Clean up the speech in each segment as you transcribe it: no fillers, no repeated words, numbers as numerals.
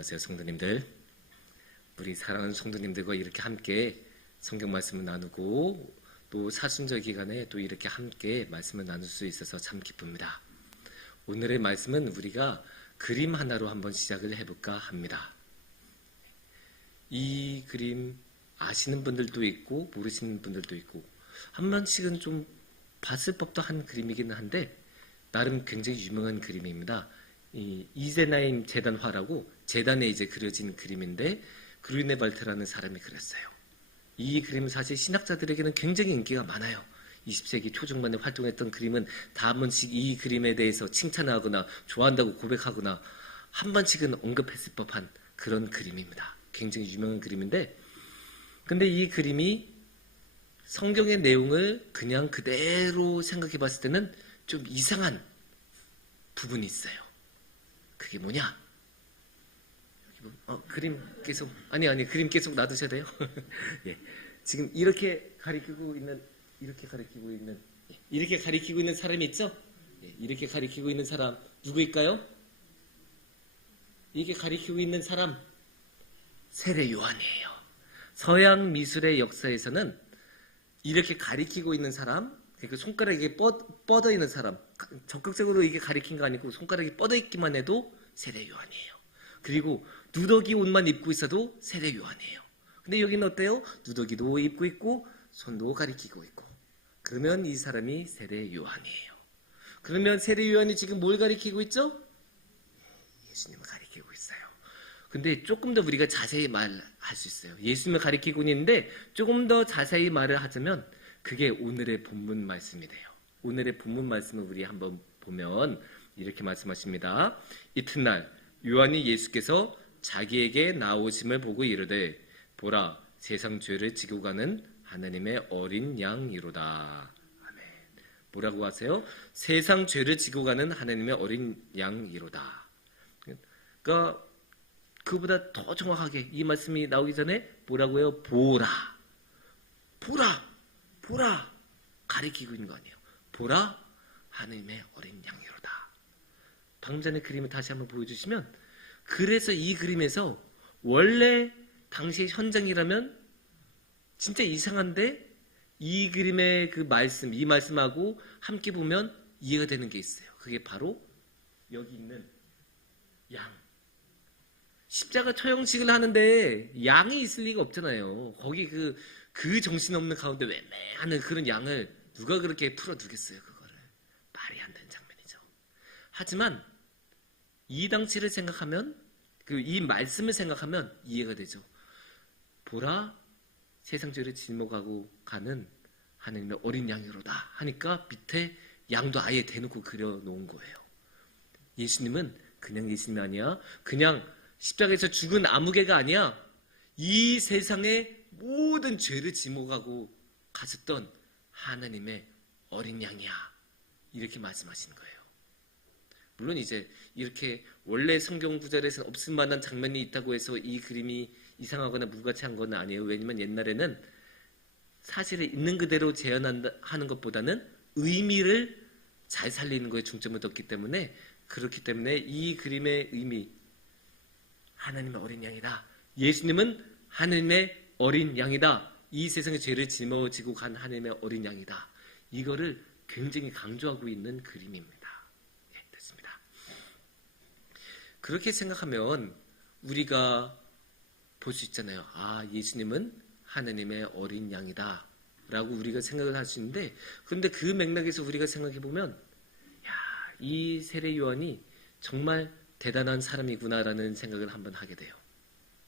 안녕하세요, 성도님들. 우리 사랑하는 성도님들과 이렇게 함께 성경 말씀을 나누고 또 사순절 기간에 또 이렇게 함께 말씀을 나눌 수 있어서 참 기쁩니다. 오늘의 말씀은 우리가 그림 하나로 한번 시작을 해볼까 합니다. 이 그림 아시는 분들도 있고 모르시는 분들도 있고 한 번씩은 좀 봤을 법도 한 그림이기는 한데 나름 굉장히 유명한 그림입니다. 이 이제나임 재단화라고 재단에 이제 그려진 그림인데 그루네발트라는 사람이 그렸어요. 이 그림은 사실 신학자들에게는 굉장히 인기가 많아요. 20세기 초중반에 활동했던 그림은 다 한 번씩 이 그림에 대해서 칭찬하거나 좋아한다고 고백하거나 한 번씩은 언급했을 법한 그런 그림입니다. 굉장히 유명한 그림인데 근데 이 그림이 성경의 내용을 그냥 그대로 생각해 봤을 때는 좀 이상한 부분이 있어요. 그게 뭐냐? 그림 계속 그림 계속 놔두셔야 돼요. 예. 지금 이렇게 가리키고 있는 사람이 있죠? 예. 이렇게 가리키고 있는 사람 누구일까요? 이렇게 가리키고 있는 사람 세례 요한이에요. 서양 미술의 역사에서는 이렇게 가리키고 있는 사람, 그러니까 손가락이 뻗어 있는 사람, 적극적으로 이게 가리킨 거 아니고 손가락이 뻗어 있기만 해도 세례 요한이에요. 그리고 누더기 옷만 입고 있어도 세례 요한이에요. 근데 여기는 어때요? 누더기도 입고 있고 손도 가리키고 있고. 그러면 이 사람이 세례 요한이에요. 그러면 세례 요한이 지금 뭘 가리키고 있죠? 예수님을 가리키고 있어요. 근데 조금 더 우리가 자세히 말할 수 있어요. 예수님을 가리키고 있는데 조금 더 자세히 말을 하자면 그게 오늘의 본문 말씀이 돼요. 오늘의 본문 말씀을 우리 한번 보면 이렇게 말씀하십니다. 이튿날 요한이 예수께서 자기에게 나오심을 보고 이르되 보라 세상 죄를 지고 가는 하나님의 어린 양이로다. 아멘. 뭐라고 하세요? 세상 죄를 지고 가는 하나님의 어린 양이로다. 그러니까 그보다 더 정확하게 이 말씀이 나오기 전에 뭐라고요? 보라 가리키고 있는 거 아니에요. 보라 하나님의 어린 양이로다. 방금 전에 그림을 다시 한번 보여주시면 그래서 이 그림에서 원래 당시의 현장이라면 진짜 이상한데 이 그림의 그 말씀, 이 말씀하고 함께 보면 이해가 되는 게 있어요. 그게 바로 여기 있는 양. 십자가 처형식을 하는데 양이 있을 리가 없잖아요. 거기 그 정신없는 가운데 외매하는 그런 양을 누가 그렇게 풀어두겠어요. 그거를. 말이 안 되는 장면이죠. 하지만 이 당시를 생각하면 이 말씀을 생각하면 이해가 되죠. 보라 세상 죄를 짊어가고 가는 하나님의 어린 양이로다 하니까 밑에 양도 아예 대놓고 그려놓은 거예요. 예수님은 그냥 예수님이 아니야. 그냥 십자가에서 죽은 아무개가 아니야. 이 세상의 모든 죄를 짊어가고 가셨던 하나님의 어린 양이야. 이렇게 말씀하시는 거예요. 물론 이제 이렇게 원래 성경 구절에서 없을 만한 장면이 있다고 해서 이 그림이 이상하거나 무가치한 건 아니에요. 왜냐면 옛날에는 사실을 있는 그대로 재현하는 것보다는 의미를 잘 살리는 거에 중점을 뒀기 때문에 그렇기 때문에 이 그림의 의미 하나님의 어린 양이다. 예수님은 하나님의 어린 양이다. 이 세상의 죄를 짊어지고 간 하나님의 어린 양이다. 이거를 굉장히 강조하고 있는 그림입니다. 네, 됐습니다. 그렇게 생각하면 우리가 볼 수 있잖아요. 아, 예수님은 하나님의 어린 양이다 라고 우리가 생각을 할 수 있는데 그런데 그 맥락에서 우리가 생각해 보면 이 세례 요한이 정말 대단한 사람이구나라는 생각을 한번 하게 돼요.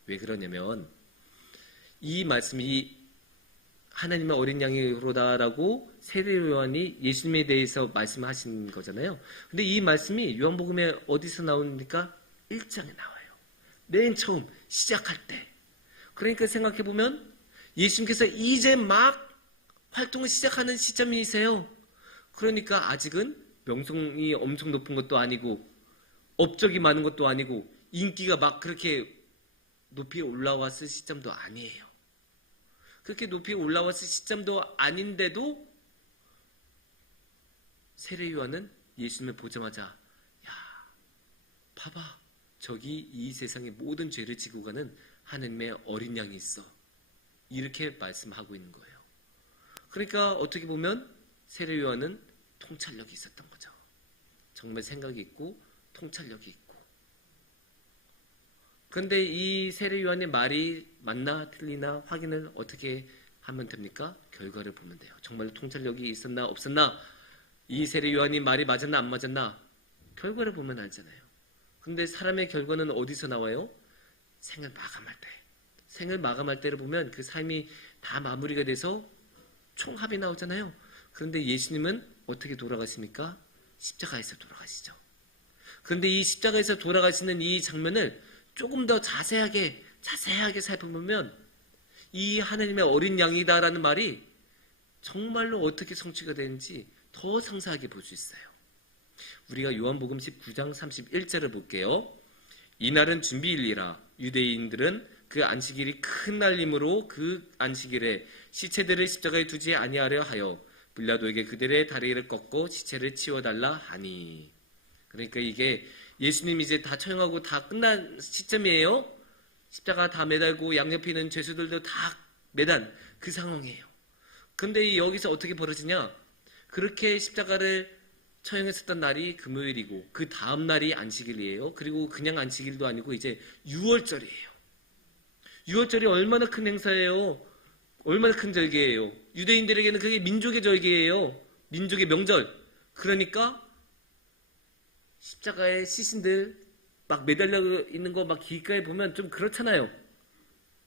왜 그러냐면 이 말씀이 하나님의 어린 양이로다라고 세례 요한이 예수님에 대해서 말씀하신 거잖아요. 근데 이 말씀이 요한복음에 어디서 나오니까 1장에 나와요. 맨 처음 시작할 때. 그러니까 생각해 보면 예수님께서 이제 막 활동을 시작하는 시점이세요. 그러니까 아직은 명성이 엄청 높은 것도 아니고 업적이 많은 것도 아니고 인기가 막 그렇게 높이 올라왔을 시점도 아니에요. 그렇게 높이 올라왔을 시점도 아닌데도 세례 요한은 예수님을 보자마자 야, 봐봐 저기 이 세상의 모든 죄를 지고 가는 하나님의 어린 양이 있어. 이렇게 말씀하고 있는 거예요. 그러니까 어떻게 보면 세례 요한은 통찰력이 있었던 거죠. 정말 생각이 있고 통찰력이 있고. 그런데 이 세례 요한의 말이 맞나 틀리나 확인을 어떻게 하면 됩니까? 결과를 보면 돼요. 정말 통찰력이 있었나 없었나, 이 세례 요한이 말이 맞았나 안 맞았나, 결과를 보면 알잖아요. 근데 사람의 결과는 어디서 나와요? 생을 마감할 때. 생을 마감할 때를 보면 그 삶이 다 마무리가 돼서 총합이 나오잖아요. 그런데 예수님은 어떻게 돌아가십니까? 십자가에서 돌아가시죠. 그런데 이 십자가에서 돌아가시는 이 장면을 조금 더 자세하게 살펴보면 이 하나님의 어린 양이다라는 말이 정말로 어떻게 성취가 되는지 더 상세하게 볼 수 있어요. 우리가 요한복음 19장 31절을 볼게요. 이날은 준비일이라 유대인들은 그 안식일이 큰 날이므로 그 안식일에 시체들을 십자가에 두지 아니하려 하여 빌라도에게 그들의 다리를 꺾고 시체를 치워달라 하니. 그러니까 이게 예수님이 이제 다 처형하고 다 끝난 시점이에요. 십자가 다 매달고 양옆에 있는 죄수들도 다 매단 그 상황이에요. 근데 여기서 어떻게 벌어지냐? 그렇게 십자가를 처형했었던 날이 금요일이고 그 다음 날이 안식일이에요. 그리고 그냥 안식일도 아니고 이제 6월절이에요. 6월절이 얼마나 큰 행사예요. 얼마나 큰 절기예요. 유대인들에게는 그게 민족의 절기예요. 민족의 명절. 그러니까 십자가에 시신들 막 매달려 있는 거 막 길가에 보면 좀 그렇잖아요.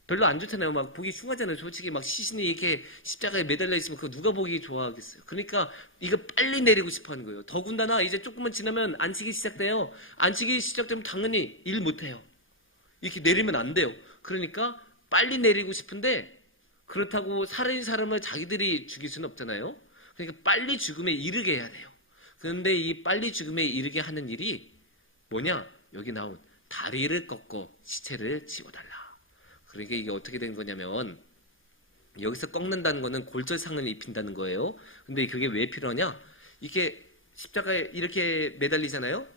별로 안 좋잖아요. 막 보기 흉하잖아요. 솔직히 막 시신이 이렇게 십자가에 매달려 있으면 그거 누가 보기 좋아하겠어요. 그러니까 이거 빨리 내리고 싶어 하는 거예요. 더군다나 이제 조금만 지나면 안식이 시작돼요. 안식이 시작되면 당연히 일 못해요. 이렇게 내리면 안 돼요. 그러니까 빨리 내리고 싶은데 그렇다고 살아있는 사람을 자기들이 죽일 수는 없잖아요. 그러니까 빨리 죽음에 이르게 해야 돼요. 그런데 이 빨리 죽음에 이르게 하는 일이 뭐냐? 여기 나온 다리를 꺾고 시체를 치워달라. 그러니까 이게 어떻게 된 거냐면 여기서 꺾는다는 거는 골절상을 입힌다는 거예요. 근데 그게 왜 필요하냐? 이게 십자가에 이렇게 매달리잖아요.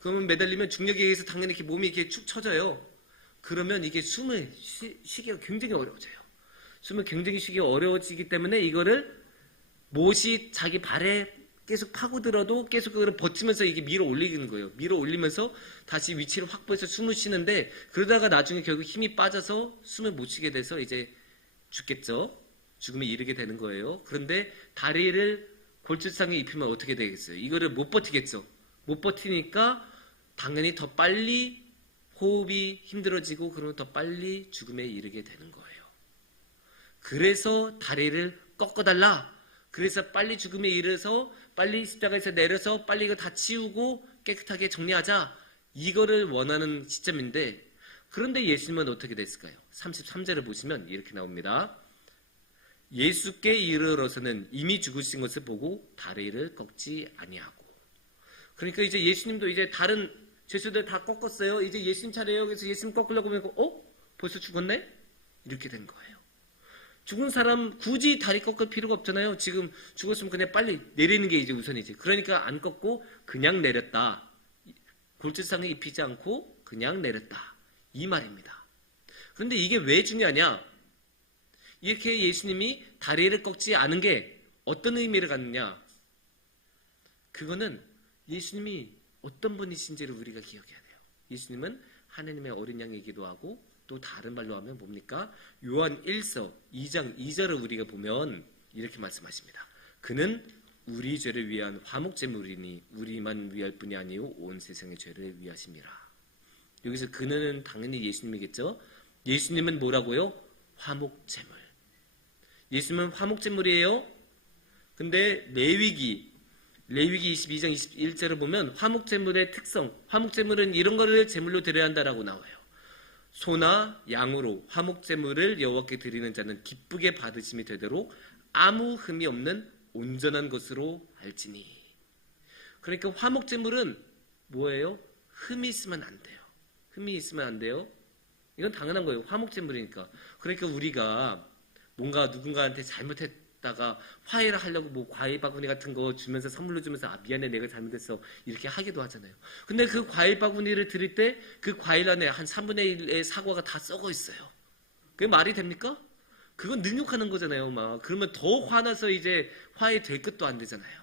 그러면 매달리면 중력에 의해서 당연히 이렇게 몸이 이렇게 축 처져요. 그러면 이게 숨을 쉬기가 굉장히 어려워져요. 숨을 굉장히 쉬기가 어려워지기 때문에 이거를 못이 자기 발에 계속 파고들어도 계속 그걸 버티면서 이게 밀어 올리는 거예요. 밀어 올리면서 다시 위치를 확보해서 숨을 쉬는데 그러다가 나중에 결국 힘이 빠져서 숨을 못 쉬게 돼서 이제 죽겠죠. 죽음에 이르게 되는 거예요. 그런데 다리를 골절상에 입히면 어떻게 되겠어요? 이거를 못 버티겠죠. 못 버티니까 당연히 더 빨리 호흡이 힘들어지고 그러면 더 빨리 죽음에 이르게 되는 거예요. 그래서 다리를 꺾어달라. 그래서 빨리 죽음에 이르러서 빨리 십자가에서 내려서 빨리 이거 다 치우고 깨끗하게 정리하자. 이거를 원하는 시점인데 그런데 예수님은 어떻게 됐을까요? 33절을 보시면 이렇게 나옵니다. 예수께 이르러서는 이미 죽으신 것을 보고 다리를 꺾지 아니하고. 그러니까 이제 예수님도 이제 다른 죄수들 다 꺾었어요. 이제 예수님 차례예요. 그래서 예수님 꺾으려고 하면 벌써 죽었네? 이렇게 된 거예요. 죽은 사람 굳이 다리 꺾을 필요가 없잖아요. 지금 죽었으면 그냥 빨리 내리는 게 이제 우선이지. 그러니까 안 꺾고 그냥 내렸다. 골절상에 입히지 않고 그냥 내렸다. 이 말입니다. 그런데 이게 왜 중요하냐? 이렇게 예수님이 다리를 꺾지 않은 게 어떤 의미를 갖느냐? 그거는 예수님이 어떤 분이신지를 우리가 기억해야 돼요. 예수님은 하나님의 어린 양이기도 하고 또 다른 말로 하면 뭡니까? 요한 1서 2장 2절을 우리가 보면 이렇게 말씀하십니다. 그는 우리 죄를 위한 화목제물이니 우리만 위할 뿐이 아니요 온 세상의 죄를 위하심이라. 여기서 그는 당연히 예수님이겠죠. 예수님은 뭐라고요? 화목제물. 예수님은 화목제물이에요. 근데 레위기 22장 21절을 보면 화목제물의 특성, 화목제물은 이런 거를 제물로 드려야 한다라고 나와요. 소나 양으로 화목제물을 여호와께 드리는 자는 기쁘게 받으심이 되도록 아무 흠이 없는 온전한 것으로 할지니. 그러니까 화목제물은 뭐예요? 흠이 있으면 안 돼요. 흠이 있으면 안 돼요. 이건 당연한 거예요. 화목제물이니까. 그러니까 우리가 뭔가 누군가한테 다가 화해를 하려고 뭐 과일 바구니 같은 거 주면서 선물로 주면서 미안해 내가 잘못했어 이렇게 하기도 하잖아요. 근데 그 과일 바구니를 드릴 때 그 과일 안에 한 3분의 1의 사과가 다 썩어 있어요. 그게 말이 됩니까? 그건 능욕하는 거잖아요. 막 그러면 더 화나서 이제 화해 될 것도 안 되잖아요.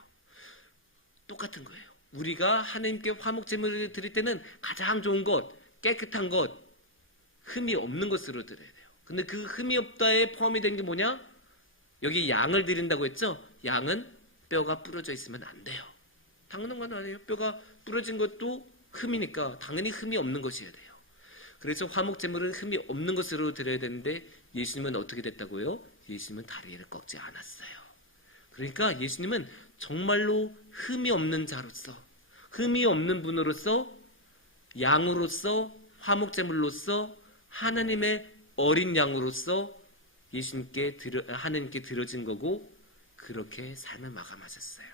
똑같은 거예요. 우리가 하나님께 화목제물을 드릴 때는 가장 좋은 것, 깨끗한 것, 흠이 없는 것으로 드려야 돼요. 근데 그 흠이 없다에 포함이 된 게 뭐냐? 여기 양을 드린다고 했죠? 양은 뼈가 부러져 있으면 안 돼요. 당연한 건 아니에요. 뼈가 부러진 것도 흠이니까 당연히 흠이 없는 것이어야 돼요. 그래서 화목제물은 흠이 없는 것으로 드려야 되는데 예수님은 어떻게 됐다고요? 예수님은 다리를 꺾지 않았어요. 그러니까 예수님은 정말로 흠이 없는 자로서, 흠이 없는 분으로서, 양으로서, 화목제물로서, 하나님의 어린 양으로서 하나님께 드려진 거고 그렇게 삶을 마감하셨어요.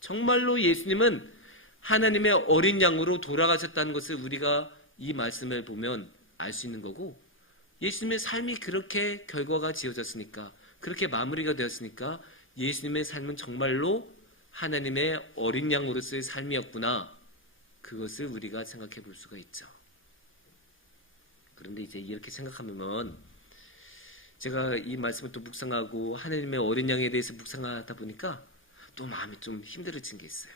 정말로 예수님은 하나님의 어린 양으로 돌아가셨다는 것을 우리가 이 말씀을 보면 알 수 있는 거고 예수님의 삶이 그렇게 결과가 지어졌으니까 그렇게 마무리가 되었으니까 예수님의 삶은 정말로 하나님의 어린 양으로서의 삶이었구나. 그것을 우리가 생각해 볼 수가 있죠. 그런데 이제 이렇게 생각하면 제가 이 말씀을 또 묵상하고 하나님의 어린 양에 대해서 묵상하다 보니까 또 마음이 좀 힘들어진 게 있어요.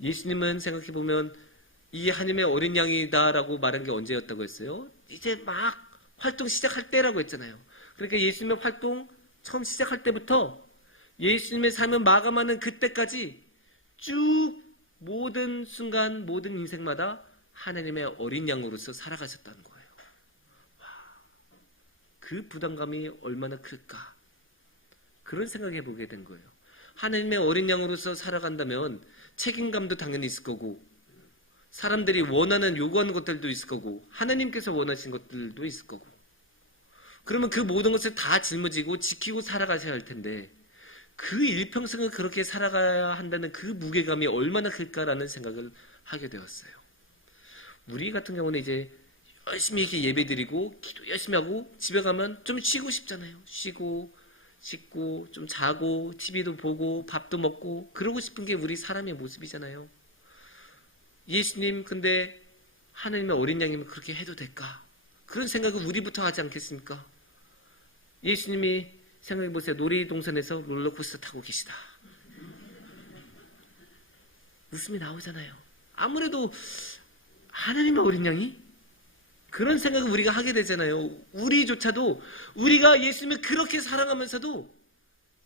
예수님은 생각해 보면 이 하나님의 어린 양이다라고 말한 게 언제였다고 했어요? 이제 막 활동 시작할 때라고 했잖아요. 그러니까 예수님의 활동 처음 시작할 때부터 예수님의 삶을 마감하는 그때까지 쭉 모든 순간 모든 인생마다 하나님의 어린 양으로서 살아가셨다는 거예요. 와, 그 부담감이 얼마나 클까? 그런 생각해 보게 된 거예요. 하나님의 어린 양으로서 살아간다면 책임감도 당연히 있을 거고 사람들이 원하는 요구하는 것들도 있을 거고 하나님께서 원하신 것들도 있을 거고 그러면 그 모든 것을 다 짊어지고 지키고 살아가셔야 할 텐데 그 일평생을 그렇게 살아가야 한다는 그 무게감이 얼마나 클까라는 생각을 하게 되었어요. 우리 같은 경우는 이제 열심히 이렇게 예배드리고 기도 열심히 하고 집에 가면 좀 쉬고 싶잖아요. 쉬고 씻고 좀 자고 TV도 보고 밥도 먹고 그러고 싶은 게 우리 사람의 모습이잖아요. 예수님 근데 하나님의 어린 양이면 그렇게 해도 될까? 그런 생각을 우리부터 하지 않겠습니까? 예수님이 생각해보세요. 놀이동산에서 롤러코스터 타고 계시다. 웃음이 나오잖아요. 아무래도 하나님의 어린 양이? 그런 생각을 우리가 하게 되잖아요. 우리조차도 우리가 예수님을 그렇게 사랑하면서도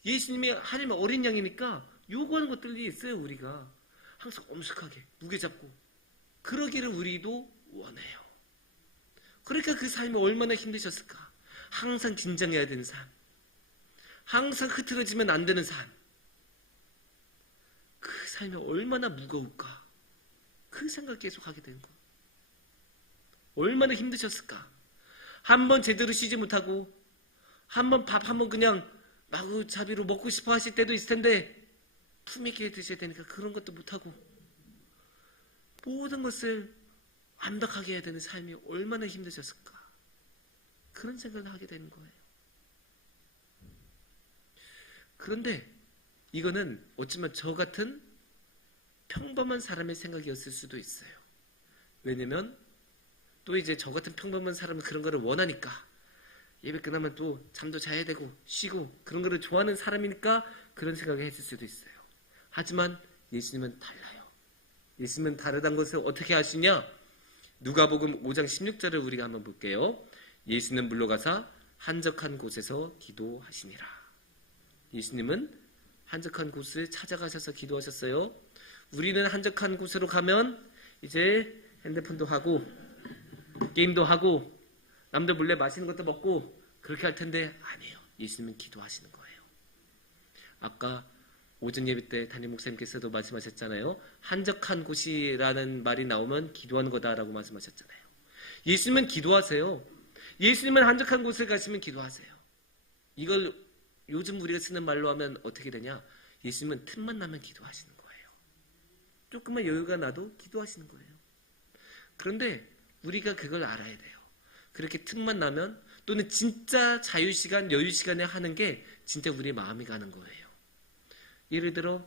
예수님이 하나님의 어린 양이니까 요구하는 것들이 있어요. 우리가 항상 엄숙하게 무게 잡고 그러기를 우리도 원해요. 그러니까 그 삶이 얼마나 힘드셨을까? 항상 긴장해야 되는 삶, 항상 흐트러지면 안 되는 삶, 그 삶이 얼마나 무거울까? 그 생각 계속 하게 되는 거. 얼마나 힘드셨을까? 한 번 제대로 쉬지 못하고 한 번 밥 한 번 그냥 마구잡이로 먹고 싶어 하실 때도 있을 텐데 품 있게 드셔야 되니까 그런 것도 못하고 모든 것을 완벽하게 해야 되는 삶이 얼마나 힘드셨을까? 그런 생각을 하게 되는 거예요. 그런데 이거는 어쩌면 저 같은 평범한 사람의 생각이었을 수도 있어요. 왜냐면 또 이제 저 같은 평범한 사람은 그런 거를 원하니까 예배 끝나면 또 잠도 자야 되고 쉬고 그런 거를 좋아하는 사람이니까 그런 생각을 했을 수도 있어요. 하지만 예수님은 달라요. 예수님은 다르다는 것을 어떻게 아시냐? 누가복음 5장 16절을 우리가 한번 볼게요. 예수는 물러가사 한적한 곳에서 기도하시니라. 예수님은 한적한 곳을 찾아가셔서 기도하셨어요. 우리는 한적한 곳으로 가면 이제 핸드폰도 하고 게임도 하고 남들 몰래 맛있는 것도 먹고 그렇게 할 텐데 아니에요. 예수님은 기도하시는 거예요. 아까 오전 예배 때 담임 목사님께서도 말씀하셨잖아요. 한적한 곳이라는 말이 나오면 기도하는 거다라고 말씀하셨잖아요. 예수님은 기도하세요. 예수님은 한적한 곳을 가시면 기도하세요. 이걸 요즘 우리가 쓰는 말로 하면 어떻게 되냐? 예수님은 틈만 나면 기도하시는 거예요. 조금만 여유가 나도 기도하시는 거예요. 그런데 우리가 그걸 알아야 돼요. 그렇게 틈만 나면 또는 진짜 자유시간, 여유시간에 하는 게 진짜 우리의 마음이 가는 거예요. 예를 들어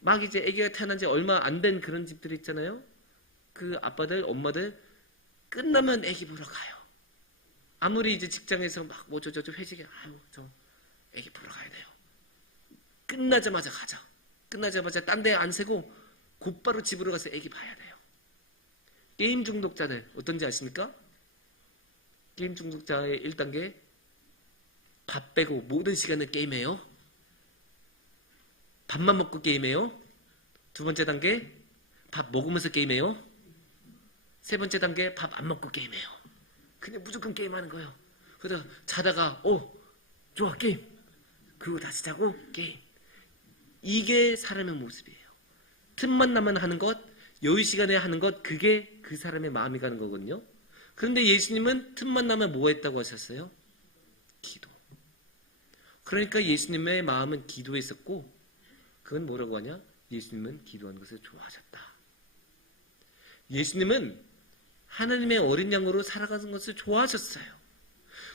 막 이제 아기가 태어난 지 얼마 안 된 그런 집들 있잖아요. 그 아빠들, 엄마들 끝나면 아기 보러 가요. 아무리 이제 직장에서 막 뭐 저저 회식에 아유 저 아기 보러 가야 돼요. 끝나자마자 가자. 끝나자마자 딴 데 안 세고 곧바로 집으로 가서 아기 봐야 돼요. 게임 중독자들 어떤지 아십니까? 게임 중독자의 1단계 밥 빼고 모든 시간을 게임해요. 밥만 먹고 게임해요. 두 번째 단계 밥 먹으면서 게임해요. 세 번째 단계 밥 안 먹고 게임해요. 그냥 무조건 게임하는 거예요. 그러다 자다가 좋아 게임. 그리고 다시 자고 게임. 이게 사람의 모습이에요. 틈만 나면 하는 것, 여유 시간에 하는 것, 그게 그 사람의 마음이 가는 거거든요. 그런데 예수님은 틈만 나면 뭐 했다고 하셨어요? 기도. 그러니까 예수님의 마음은 기도했었고, 그건 뭐라고 하냐? 예수님은 기도하는 것을 좋아하셨다. 예수님은 하나님의 어린 양으로 살아가는 것을 좋아하셨어요.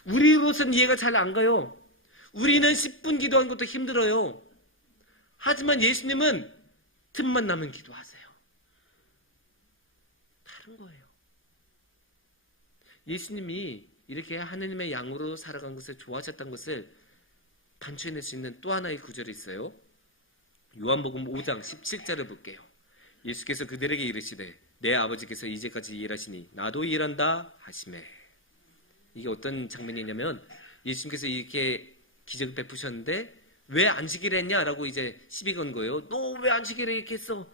우리로서는 이해가 잘 안 가요. 우리는 10분 기도하는 것도 힘들어요. 하지만 예수님은 틈만 나면 기도하세요. 다른 거예요. 예수님이 이렇게 하나님의 양으로 살아간 것을 좋아하셨다는 것을 단추해낼 수 있는 또 하나의 구절이 있어요. 요한복음 5장 17절을 볼게요. 예수께서 그들에게 이르시되 내 아버지께서 이제까지 일하시니 나도 일한다 하시매. 이게 어떤 장면이냐면 예수님께서 이렇게 기적을 베푸셨는데 왜 안식일을 했냐라고 이제 시비 건 거예요. 너 왜 안식일에 이렇게 했어?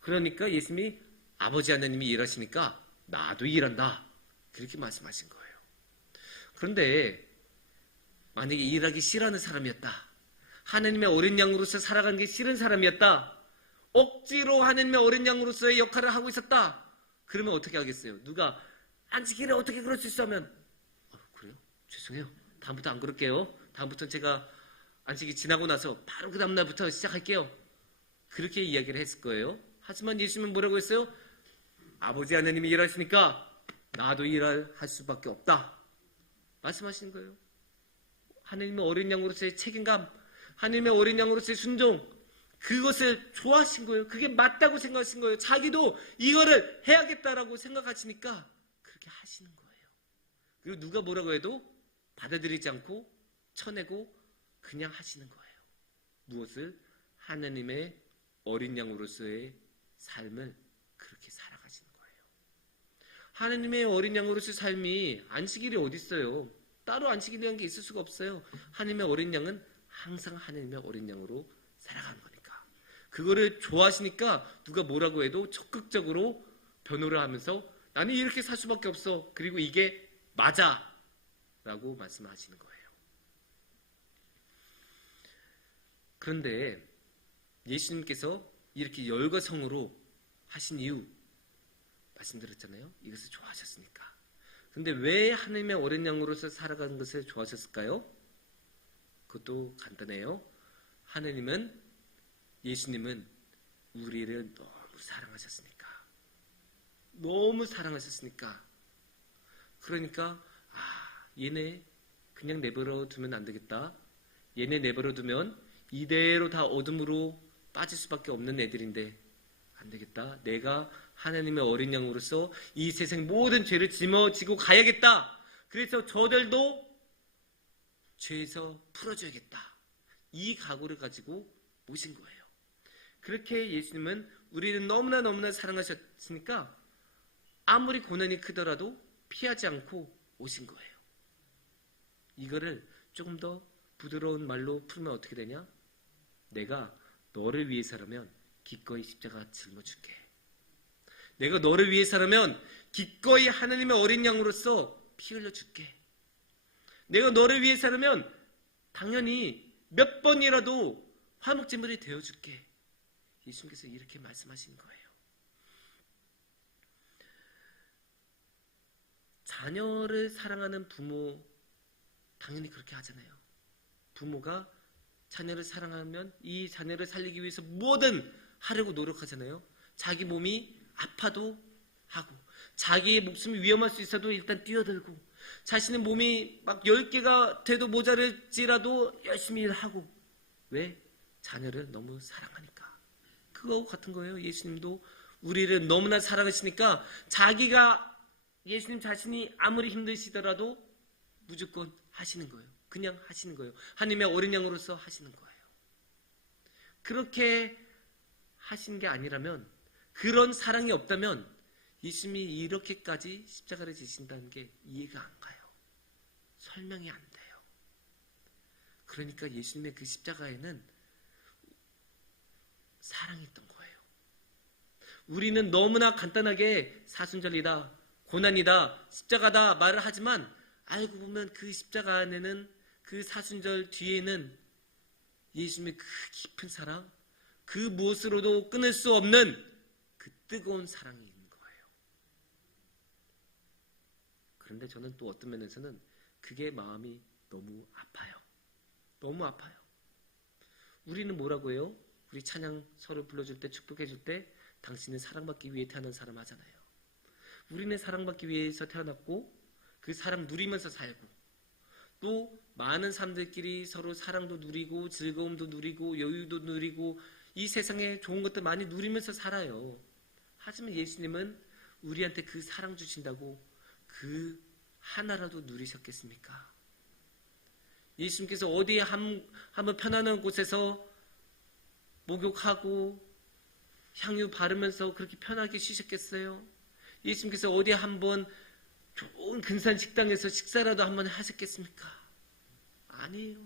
그러니까 예수님이 아버지 하나님이 일하시니까 나도 일한다. 그렇게 말씀하신 거예요. 그런데 만약에 일하기 싫어하는 사람이었다. 하나님의 어린 양으로서 살아가는 게 싫은 사람이었다. 억지로 하나님의 어린 양으로서의 역할을 하고 있었다. 그러면 어떻게 하겠어요? 누가 안식일에 어떻게 그럴 수 있어 하면 그래요? 죄송해요. 다음부터 안 그럴게요. 다음부터는 제가 안식이 지나고 나서 바로 그 다음날부터 시작할게요. 그렇게 이야기를 했을 거예요. 하지만 예수님은 뭐라고 했어요? 아버지 하나님이 일하시니까 나도 일할 수밖에 없다. 말씀하시는 거예요. 하나님의 어린 양으로서의 책임감, 하나님의 어린 양으로서의 순종, 그것을 좋아하신 거예요. 그게 맞다고 생각하신 거예요. 자기도 이거를 해야겠다라고 생각하시니까 그렇게 하시는 거예요. 그리고 누가 뭐라고 해도 받아들이지 않고 쳐내고 그냥 하시는 거예요. 무엇을? 하나님의 어린 양으로서의 삶을 그렇게 살아가시는 거예요. 하나님의 어린 양으로서의 삶이 안식일이 어디 있어요? 따로 안식일이라는 게 있을 수가 없어요. 하나님의 어린 양은 항상 하나님의 어린 양으로 살아가는 거니까. 그거를 좋아하시니까 누가 뭐라고 해도 적극적으로 변호를 하면서 나는 이렇게 살 수밖에 없어. 그리고 이게 맞아. 라고 말씀하시는 거예요. 그런데 예수님께서 이렇게 열과 성으로 하신 이유 말씀드렸잖아요. 이것을 좋아하셨으니까. 그런데 왜 하나님의 어린 양으로서 살아가는 것을 좋아하셨을까요? 그것도 간단해요. 예수님은 우리를 너무 사랑하셨으니까. 너무 사랑하셨으니까. 그러니까 얘네 그냥 내버려 두면 안 되겠다. 얘네 내버려 두면 이대로 다 어둠으로 빠질 수밖에 없는 애들인데 안 되겠다. 내가 하나님의 어린 양으로서 이 세상 모든 죄를 짊어지고 가야겠다. 그래서 저들도 죄에서 풀어줘야겠다. 이 각오를 가지고 모신 거예요. 그렇게 예수님은 우리는 너무나 사랑하셨으니까 아무리 고난이 크더라도 피하지 않고 오신 거예요. 이거를 조금 더 부드러운 말로 풀면 어떻게 되냐? 내가 너를 위해서라면 기꺼이 십자가 짊어줄게. 내가 너를 위해서라면 기꺼이 하나님의 어린 양으로서 피 흘려줄게. 내가 너를 위해서라면 당연히 몇 번이라도 화목제물이 되어줄게. 예수님께서 이렇게 말씀하신 거예요. 자녀를 사랑하는 부모 당연히 그렇게 하잖아요. 부모가 자녀를 사랑하면 이 자녀를 살리기 위해서 뭐든 하려고 노력하잖아요. 자기 몸이 아파도 하고 자기의 목숨이 위험할 수 있어도 일단 뛰어들고, 자신의 몸이 막 10개가 돼도 모자랄지라도 열심히 일하고. 왜? 자녀를 너무 사랑하니까. 그거하고 같은 거예요. 예수님도 우리를 너무나 사랑하시니까 자기가, 예수님 자신이 아무리 힘드시더라도 무조건 하시는 거예요. 그냥 하시는 거예요. 하나님의 어린 양으로서 하시는 거예요. 그렇게 하신 게 아니라면, 그런 사랑이 없다면 예수님이 이렇게까지 십자가를 지신다는 게 이해가 안 가요. 설명이 안 돼요. 그러니까 예수님의 그 십자가에는 사랑이 있던 거예요. 우리는 너무나 간단하게 사순절이다, 고난이다, 십자가다 말을 하지만, 알고 보면 그 십자가 안에는, 그 사순절 뒤에는 예수님의 그 깊은 사랑, 그 무엇으로도 끊을 수 없는 그 뜨거운 사랑이 있는 거예요. 그런데 저는 또 어떤 면에서는 그게 마음이 너무 아파요. 너무 아파요. 우리는 뭐라고 해요? 우리 찬양 서로 불러줄 때, 축복해줄 때 당신은 사랑받기 위해 태어난 사람 하잖아요. 우리는 사랑받기 위해서 태어났고 그 사랑 누리면서 살고, 또 많은 사람들끼리 서로 사랑도 누리고 즐거움도 누리고 여유도 누리고 이 세상에 좋은 것들 많이 누리면서 살아요. 하지만 예수님은 우리한테 그 사랑 주신다고 그 하나라도 누리셨겠습니까? 예수님께서 어디에 한번 편안한 곳에서 목욕하고 향유 바르면서 그렇게 편하게 쉬셨겠어요? 예수님께서 어디에 한번 좋은 근사한 식당에서 식사라도 한번 하셨겠습니까? 아니에요.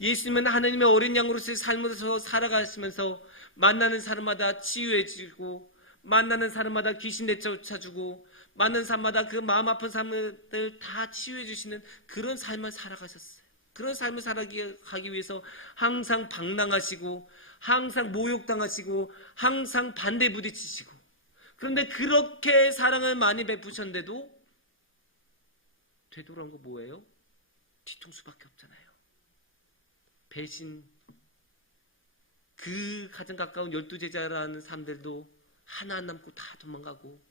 예수님은 하나님의 어린 양으로서의 삶으로서 살아가시면서 만나는 사람마다 치유해주고, 만나는 사람마다 귀신 내쫓아주고, 만나는 사람마다 그 마음 아픈 사람들 다 치유해주시는 그런 삶을 살아가셨어요. 그런 삶을 살아가기 위해서 항상 방랑하시고, 항상 모욕당하시고, 항상 반대 부딪히시고. 그런데 그렇게 사랑을 많이 베푸셨는데도 되돌아온 거 뭐예요? 뒤통수밖에 없잖아요. 배신. 그 가장 가까운 12제자라는 사람들도 하나 안 남고 다 도망가고,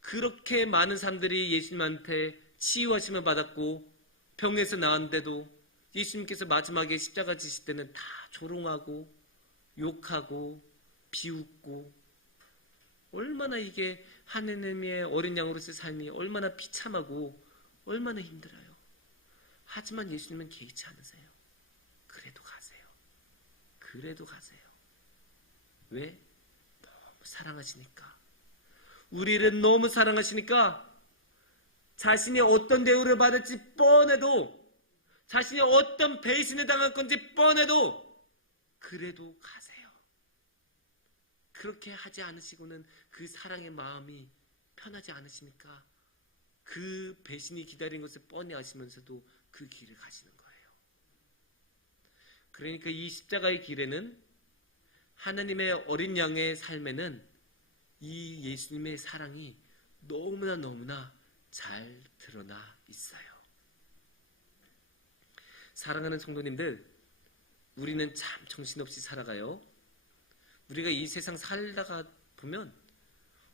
그렇게 많은 사람들이 예수님한테 치유하심을 받았고 병에서 나왔는데도 예수님께서 마지막에 십자가 지실 때는 다 조롱하고 욕하고 비웃고, 얼마나 이게 하느님의 어린 양으로서의 삶이 얼마나 비참하고 얼마나 힘들어요. 하지만 예수님은 개의치 않으세요. 그래도 가세요. 그래도 가세요. 왜? 너무 사랑하시니까. 우리를 너무 사랑하시니까 자신이 어떤 대우를 받을지 뻔해도, 자신이 어떤 배신을 당할 건지 뻔해도 그래도 가세요. 그렇게 하지 않으시고는 그 사랑의 마음이 편하지 않으시니까 그 배신이 기다린 것을 뻔히 아시면서도 그 길을 가시는 거예요. 그러니까 이 십자가의 길에는, 하나님의 어린 양의 삶에는 이 예수님의 사랑이 너무나 잘 드러나 있어요. 사랑하는 성도님들, 우리는 참 정신없이 살아가요. 우리가 이 세상 살다가 보면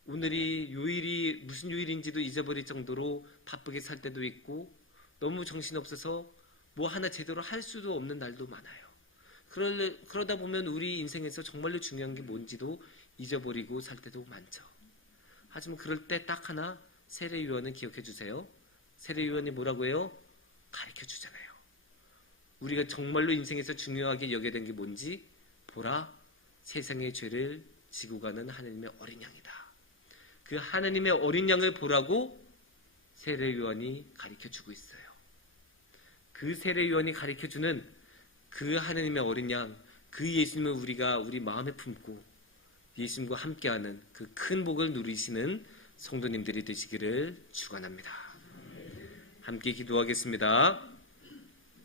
오늘이 요일이 무슨 요일인지도 잊어버릴 정도로 바쁘게 살 때도 있고, 너무 정신없어서 뭐 하나 제대로 할 수도 없는 날도 많아요. 그러다 보면 우리 인생에서 정말로 중요한 게 뭔지도 잊어버리고 살 때도 많죠. 하지만 그럴 때 딱 하나 세례요한은 기억해 주세요. 세례요한이 뭐라고 해요? 가르쳐 주잖아요. 우리가 정말로 인생에서 중요하게 여겨야 되는 게 뭔지, 보라, 세상의 죄를 지고 가는 하나님의 어린 양이다. 그 하나님의 어린 양을 보라고 세례요한이 가르쳐 주고 있어요. 그 세례요한이 가르쳐 주는 그 하나님의 어린 양, 그 예수님을 우리가 우리 마음에 품고 예수님과 함께하는 그 큰 복을 누리시는 성도님들이 되시기를 축원합니다. 함께 기도하겠습니다.